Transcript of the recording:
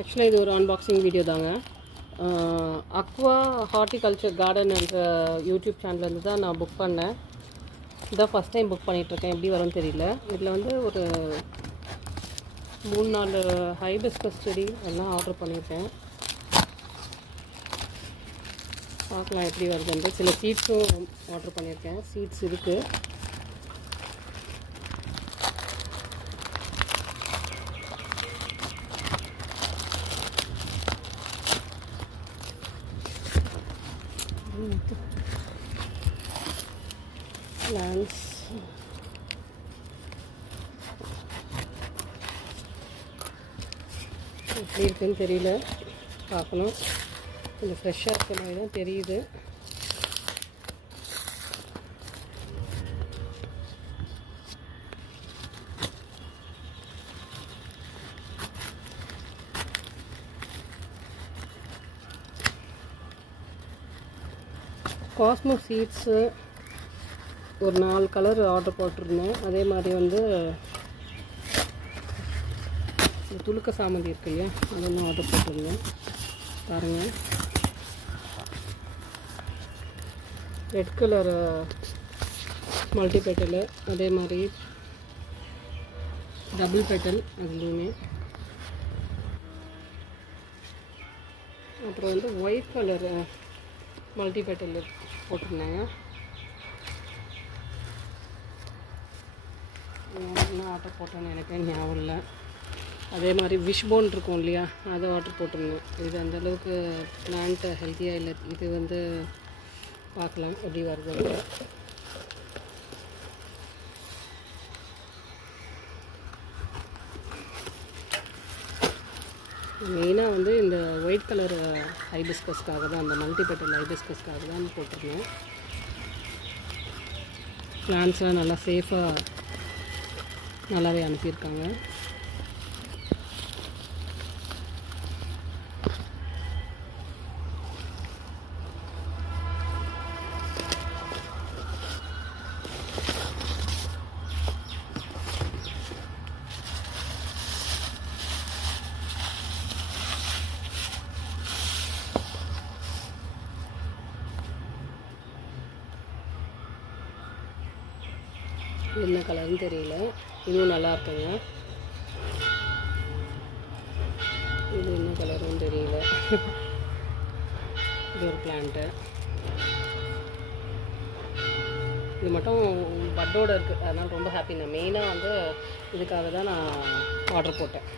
ஆக்சுவலாக இது ஒரு அன்பாக்சிங் வீடியோ தாங்க. அக்வா ஹார்டிகல்ச்சர் கார்டன் என்ற யூடியூப் சேனல்லேருந்து தான் நான் புக் பண்ணேன். இதான் ஃபஸ்ட் டைம் புக் பண்ணிகிட்ருக்கேன். எப்படி வரும்னு தெரியல. இதில் வந்து ஒரு 3-4 ஹைபிஸ்கஸ் செடி எல்லாம் ஆர்டர் பண்ணியிருக்கேன். பார்க்கலாம் எப்படி வருதுன்ட்டு. சில சீட்ஸும் ஆர்டர் பண்ணியிருக்கேன். சீட்ஸ் இருக்குது. plants எப்படி இருக்குன்னு தெரியல, பார்க்கணும். கொஞ்சம் ஃப்ரெஷ்ஷாக இருக்க மாதிரி தான் தெரியுது. காஸ்மோ சீட்ஸு ஒரு 4 கலர் ஆர்டர் போட்டிருந்தேன். அதே மாதிரி வந்து இந்த துளுக்க சாமந்தி இருக்கு இல்லையா, அதெல்லாம் ஆர்டர் போட்டிருந்தேன். பாருங்கள், ரெட் கலர் மல்டி பெட்டலு, அதே மாதிரி டபுள் பெட்டல் அதுலேயுமே. அப்புறம் வந்து ஒயிட் கலர் மல்டி பெட்டல் போட்டிருந்தாங்க. என்ன ஆர்டர் போட்டேன்னு எனக்கு ஞாபகம் இல்லை. அதே மாதிரி விஷ் போன் இருக்கும் இல்லையா, அதை ஆர்டர் போட்டிருந்தேன். இது அந்தளவுக்கு பிளான்ட் ஹெல்த்தியாக இல்லை. இது வந்து பார்க்கலாம் எப்படி வருது. மெயினாக வந்து இந்த ஒயிட் கலர் ஹைபிஸ்கஸ்க்காக தான், அந்த மல்டி பெட்டல் ஹைபிஸ்கஸ்க்காக தான் போட்டிருந்தேன். பிளான்ட்ஸ்லாம் நல்லா சேஃபாக நல்லாவே அனுப்பியிருக்காங்க. என்ன கலர்னு தெரியல. இதுவும் நல்லா இருக்குங்க. இது என்ன கலருன்னு தெரியல. இது ஒரு பிளான்ட்டு. இது மட்டும் பட்டோடு இருக்குது. அதனால் ரொம்ப ஹாப்பி. நான் மெயினாக வந்து இதுக்காக தான் நான் ஆர்டர் போட்டேன்.